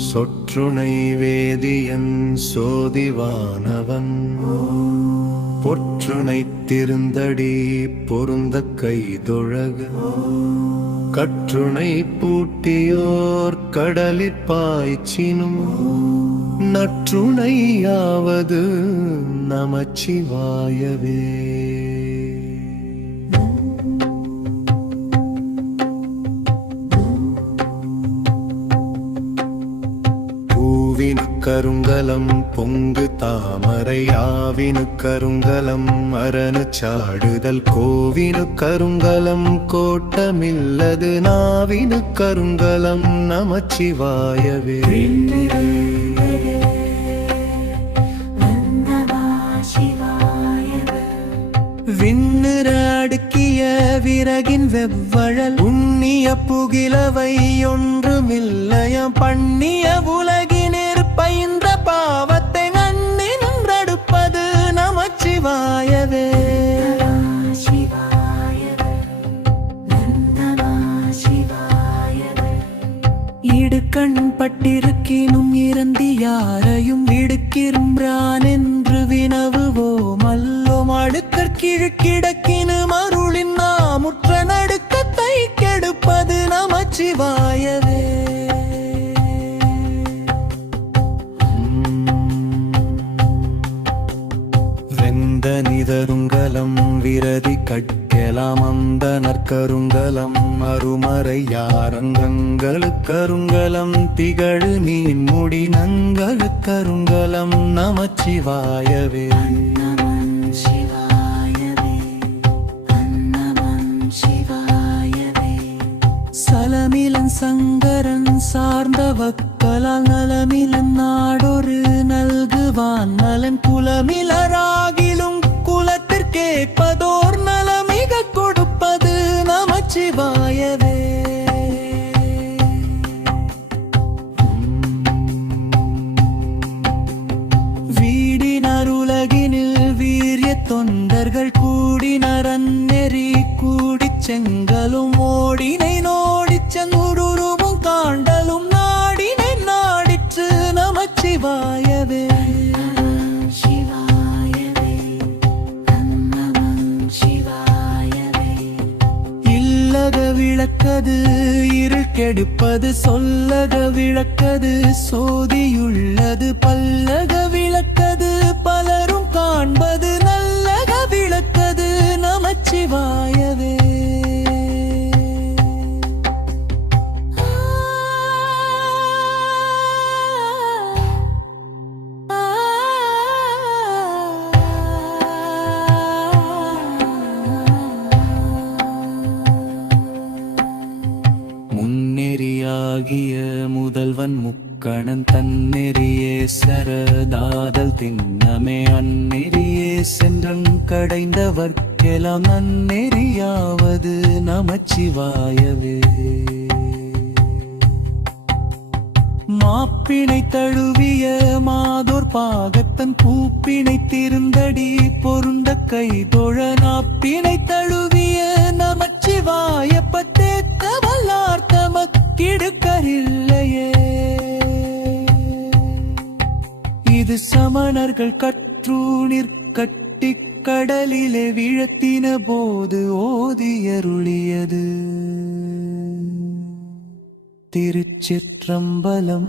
சொற்றுணை வேதியன் சோதிவானவன். பொற்றுணை திருந்தடி பொருந்த கைதொழக. கற்றுணை பூட்டியோர் கடலிற் பாய்ச்சினும். நற்றுணையாவது நமச்சிவாயவே. கருங்கலம் பொங்கு தாமரை ஆவினு கருங்கலம் அரணு சாடுதல் கோவினு கருங்கலம் கோட்டமில்லது நாவினு கருங்கலம் நமச்சிவாயவே. விண்ணிறடுக்கிய விறகின் வெவ்வழல் உண்ணிய புகிலவை ஒன்றுமில்லையம் பண்ணிய உலக இந்த பாவத்தை நன்னி நின்றடுப்பது நமச்சிவாயவே. இடுக்கண் பட்டிருக்கினும் இறந்து யாரையும் இடுக்கின்றான் என்று வினவுவோம். அல்லோம் அடுக்கற்கிழு அருளின் விரதி கட்கலாம் அந்த நற்கருங்கலம் அருமறை யாரங்கங்களுக்கருங்கலம் திகழு நீன் முடி நங்களுக்கருங்கலம் நமச்சிவாயவே. சலமிலன் சங்கரன் சார்ந்த வக்கலால் நலமிலன் நாடொரு நல்குவான் நலன் குலமிலராகிலும் குலத்திற்கேற்பதோர் செங்கலும் ஓடினை நோடிச் செங்குருவும் காண்டலும் நாடினை நாடிற்று நமச்சிவாயவே. விளக்கது இருள் கெடுப்பது சொல்லக விளக்கது சோதியுள்ளது பல்லக விளக்கது பலரும் காண்பது தன்னெறியே சரதாதல் திண்ணமே அந்நெறியே சென்றங் கடைந்தவர்க்கெல்லாம் நன்னெறியாவது நமச்சிவாயவே. மாப்பிணை தழுவிய மாதோர் பாகத்தன் பூப்பினை திருந்தடி பொருந்த கை தொழ நாப்பிணை தழுவிய நமச்சிவாய பத்தேத்த வல்லார் தமக்கிடுக்கரில்லையே சமணர்கள் கற்றூனிற் கட்டி கடலிலே விழத்தின போது ஓதியருளியது. திருச்சிற்றம்பலம்